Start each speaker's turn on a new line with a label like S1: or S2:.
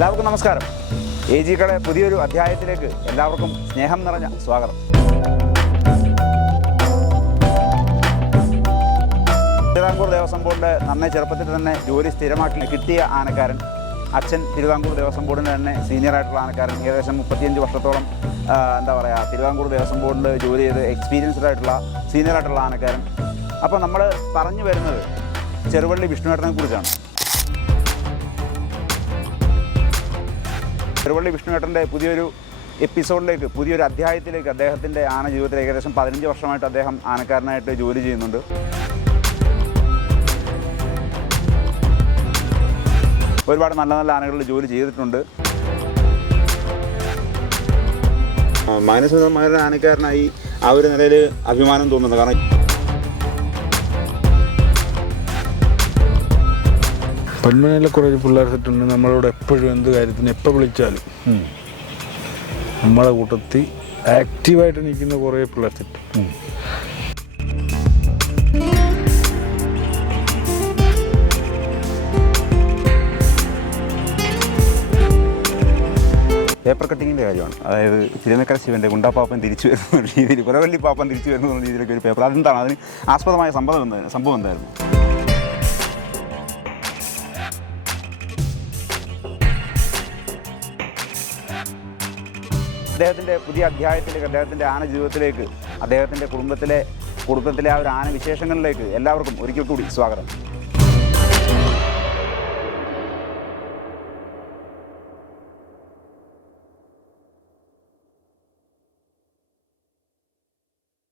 S1: എല്ലാവർക്കും നമസ്കാരം. എ കട പുതിയൊരു അധ്യായത്തിലേക്ക് എല്ലാവർക്കും സ്നേഹം നിറഞ്ഞ സ്വാഗതം. തിരുവിതാംകൂർ ദേവസ്വം ബോർഡിന്റെ നന്നേ ചെറുപ്പത്തിൽ തന്നെ ജോലി സ്ഥിരമാക്കി കിട്ടിയ ആനക്കാരൻ അച്ഛൻ തിരുവിതാംകൂർ ദേവസ്വം ബോർഡിന്റെ തന്നെ സീനിയർ ആയിട്ടുള്ള ആനക്കാരൻ. ഏകദേശം മുപ്പത്തിയഞ്ച് വർഷത്തോളം എന്താ പറയുക തിരുവിതാംകൂർ ദേവസ്വം ബോർഡിൽ ജോലി ചെയ്ത് എക്സ്പീരിയൻസ്ഡ് ആയിട്ടുള്ള സീനിയർ ആയിട്ടുള്ള ആനക്കാരൻ. അപ്പോൾ നമ്മൾ പറഞ്ഞു വരുന്നത് ചെറുവള്ളി വിഷ്ണുവേട്ടനെ കുറിച്ചാണ്. ചെറുവള്ളി വിഷ്ണുവേട്ടന്റെ പുതിയൊരു എപ്പിസോഡിലേക്ക് പുതിയൊരു അധ്യായത്തിലേക്ക് അദ്ദേഹത്തിന്റെ ആന ജീവിതത്തിൽ ഏകദേശം പതിനഞ്ച് വർഷമായിട്ട് അദ്ദേഹം ആനക്കാരനായിട്ട് ജോലി ചെയ്യുന്നുണ്ട്. ഒരുപാട് നല്ല നല്ല ആനകളിൽ ജോലി ചെയ്തിട്ടുണ്ട്.
S2: മാനസികമായ ആനക്കാരനായി ആ ഒരു നിലയിൽ അഭിമാനം തോന്നുന്നു. കാരണം
S3: പന്മനയിലെ കുറേ പിള്ളേർ സെറ്റുണ്ട് നമ്മളോട് എപ്പോഴും എന്ത് കാര്യത്തിന് എപ്പോൾ വിളിച്ചാലും നമ്മളെ കൂട്ടത്തിൽ ആക്റ്റീവായിട്ട് നിൽക്കുന്ന കുറേ പിള്ളേർ സെറ്റ്
S1: പേപ്പർ കട്ടിങ്ങിന്റെ കാര്യമാണ്. അതായത് തിരുനക്കര ശിവന്റെ ഗുണ്ടാപ്പാപ്പൻ തിരിച്ചു വരുന്ന ഒരു രീതിയിൽ പുരവല്ലി പാപ്പൻ തിരിച്ചു വരുന്ന രീതിയിലൊക്കെ ഒരു പേപ്പർ. അതെന്താണ്? അതിന് ആസ്പദമായ സംഭവം എന്തായിരുന്നു? സംഭവം എന്തായിരുന്നു? അദ്ദേഹത്തിന്റെ പുതിയ അധ്യായത്തിലേക്ക് അദ്ദേഹത്തിന്റെ ആന ജീവിതത്തിലേക്ക് അദ്ദേഹത്തിന്റെ കുടുംബത്തിലെ കുടുംബത്തിലെ ആ ഒരു ആന വിശേഷങ്ങളിലേക്ക് എല്ലാവർക്കും ഒരിക്കൽ കൂടി സ്വാഗതം.